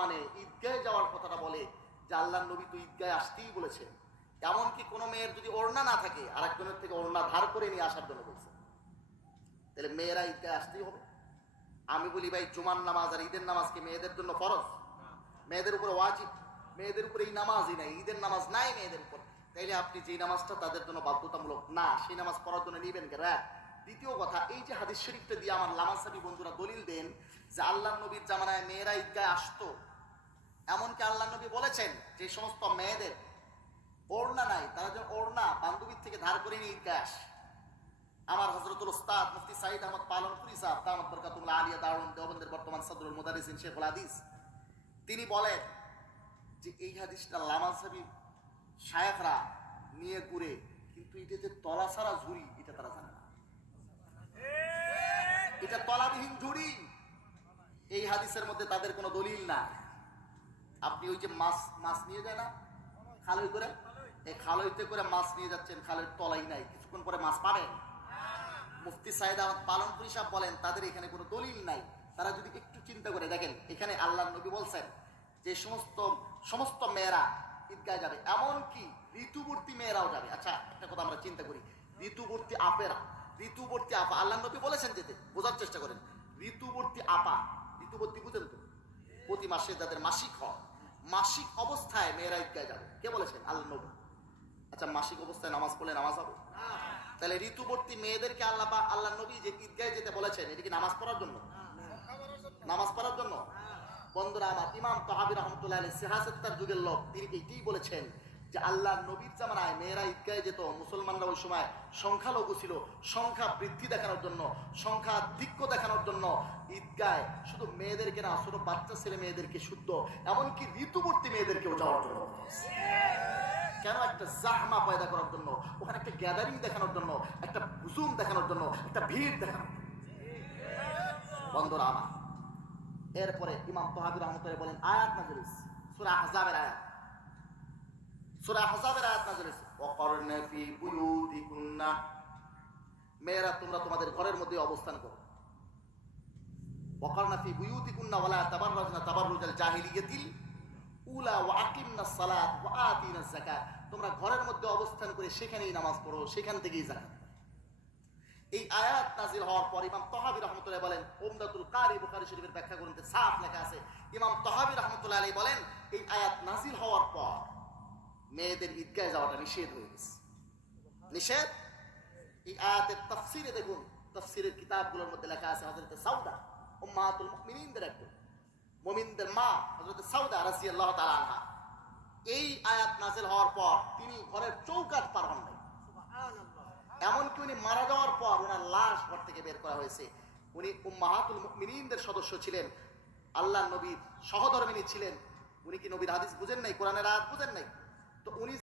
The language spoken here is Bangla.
মানে ঈদগাহে যাওয়ার কথাটা বলে যে আল্লাহর নবী তো ঈদগাহে আসতেই বলেছেন, এমনকি কোনো মেয়ের যদি ওড়না না থাকে আরেকজনের থেকে ওড়না ধার করে নিয়ে আসার জন্য বলছে, তাহলে মেয়েরা ঈদগাহে আসতেই হবে। আমি বলি ভাই, জুমার নামাজ আর ঈদের নামাজ কি মেয়েদের জন্য ফরজ? মেয়েদের উপরে ওয়াজিব। মেয়েদের উপরে এই নামাজই নাই, ঈদের নামাজ নাই মেয়েদের উপর। তাইলে আপনি যে নামাজটা তাদের জন্য বাধ্যতামূলক না, সেই নামাজ পড়ার জন্য নিবেন কেন? দ্বিতীয় কথা, এই যে হাদিস শরীফটা দিয়ে আমার লামাসাবি বন্ধুরা দলিল দেন যে আল্লাহ নবীর জামানায় মেয়েরা ঈদগাহে আসতো, এমনকি আল্লাহ নবী বলেছেন যে সমস্ত মেয়েদের ওড়না নাই তারা যেন ওড়না বান্ধবীর থেকে ধার করে নিয়ে ঈদগাহে আসে। আমার হযরতুল উস্তাদ মুফতি সাঈদ আহমদ পালনপুরি সাহেব দামাত বরকাতুল্লাহ আলিয়া দারুন দেওবন্দের বর্তমান সদরুল মুদারিসিন শেখুল হাদিস, তিনি বলেন যে এই হাদিসটা লামাসাবি শায়েখরা নিয়ে ঘুরে, কিন্তু এটা যে তলা ছাড়া ঝুড়ি এটা তারা জানে না, এটা তলাবিহীন ঝুড়ি। এই হাদিসের মধ্যে তাদের কোনো দলিল না। আপনি ওই যে মাছ নিয়ে যায় না খালই করে, এই খালইতে করে মাছ নিয়ে যাচ্ছেন, খালের তলাই নাই, কিছুক্ষণ পরে মাছ পাবেন? মুফতি সাঈদ আহমদ পালনপুরি সাহেব বলেন তাদের এখানে কোনো দলিল নাই। তারা যদি একটু চিন্তা করে দেখেন, এখানে আল্লাহর নবী বলছেন যে সমস্ত মেয়েরা ঈদগাহে যাবে, এমনকি ঋতুবর্তী মেয়েরাও যাবে। আচ্ছা একটা কথা আমরা চিন্তা করি, ঋতুবর্তী আপা আল্লাহর নবী বলেছেন যেতে, বোঝার চেষ্টা করেন। ঋতুবর্তী বুঝেন তো, প্রতি মাসে যাদের মাসিক হয়, মাসিক অবস্থায় মেয়েরা ঈদগাহে যাবে, কে বলেছেন? আল্লাহ নবী। আচ্ছা মাসিক অবস্থায় নামাজ পড়লে নামাজ হবে? তাহলে ঋতুবর্তী মেয়েদেরকে আল্লাহ নবী যে ঈদগাহে যেতে বলেছেন, এটা কি নামাজ পড়ার জন্য? নামাজ পড়ার জন্য? বন্ধুরা আমার, ইমাম তাহাবী রাহমাতুল্লাহ আলাইহি সিহাসাত্তার যুগের লোক, তিনি এইটাই বলেছেন যে আল্লাহর নবীর জামানায় মেয়েরা ঈদগাহে যেত, মুসলমানরা ওই সময় সংখ্যালঘু ছিল, সংখ্যা বৃদ্ধি দেখানোর জন্য, সংখ্যাধিক্য দেখানোর জন্য ঈদগাহে শুধু মেয়েদেরকে না, ছোট বাচ্চা ছেলে মেয়েদেরকে শুদ্ধ, এমনকি ঋতুবর্তী মেয়েদেরকেও যাওয়ার জন্য। কেন? একটা জাহমা পয়দা করার জন্য, ওখানে একটা গ্যাদারিং দেখানোর জন্য, একটা হুজুম দেখানোর জন্য, একটা ভিড় দেখানোর জন্য। বন্ধুরা আমার, এরপরে ইমাম তাহাবী রাহমাতুল্লাহ বলেন আয়াত নাযিল হইছে, সূরা আহজাবের আয়াত নাযিল হইছে, ওয়াকারনা ফি বুয়ুতিকুন্না, মেয়েরা তোমরা তোমাদের ঘরের মধ্যে অবস্থান করো। ওয়াকারনা ফি বুয়ুতিকুন্না ওয়ালা তাবাররাজনা তাবাররুজাল জাহিলিয়াতিল উলা ওয়া আকিমনাস সালাত ওয়া আতিনাজ যাকাত, তোমরা ঘরের মধ্যে অবস্থান করে সেখানেই নামাজ পড়ো, সেখান থেকেই যাকাত। এই আয়াত নাযিল হওয়ার পর ইমাম তাহাবী রাহমাতুল্লাহ বলেন, উমদাতুল কারি বুখারী শরীফের ব্যাখ্যা গ্রন্থে সাফ লেখা আছে, ইমাম তাহাবী রাহমাতুল্লাহ আলাইহি বলেন এই আয়াত নাযিল হওয়ার পর মেয়েদের ঈদগাহে যাওয়াটা নিষেধ হয়ে গেছে। নিষেধ। এই আয়াতের তাফসীরে দেখুন, তাফসীরের কিতাবগুলোর মধ্যে লেখা আছে, হযরত সাউদা উম্মাহাতুল মুমিনিনদের একজন, মুমিনদের মা হযরত সাউদা রাদিয়াল্লাহু তাআলা আনহা, এই আয়াত নাযিল হওয়ার পর তিনি ঘরের চৌকাঠ পার হন নাই। এমনকি উনি মারা যাওয়ার পর ওনার লাশ ঘর থেকে বের করা হয়েছে। উনি উম্মাহাতুল মুমিনিনদের সদস্য ছিলেন, আল্লাহর নবীর সহধর্মিণী ছিলেন। উনি কি নবীর হাদিস বুঝেন নাই, কোরআনের আয়াত বুঝেন নাই? তো উনি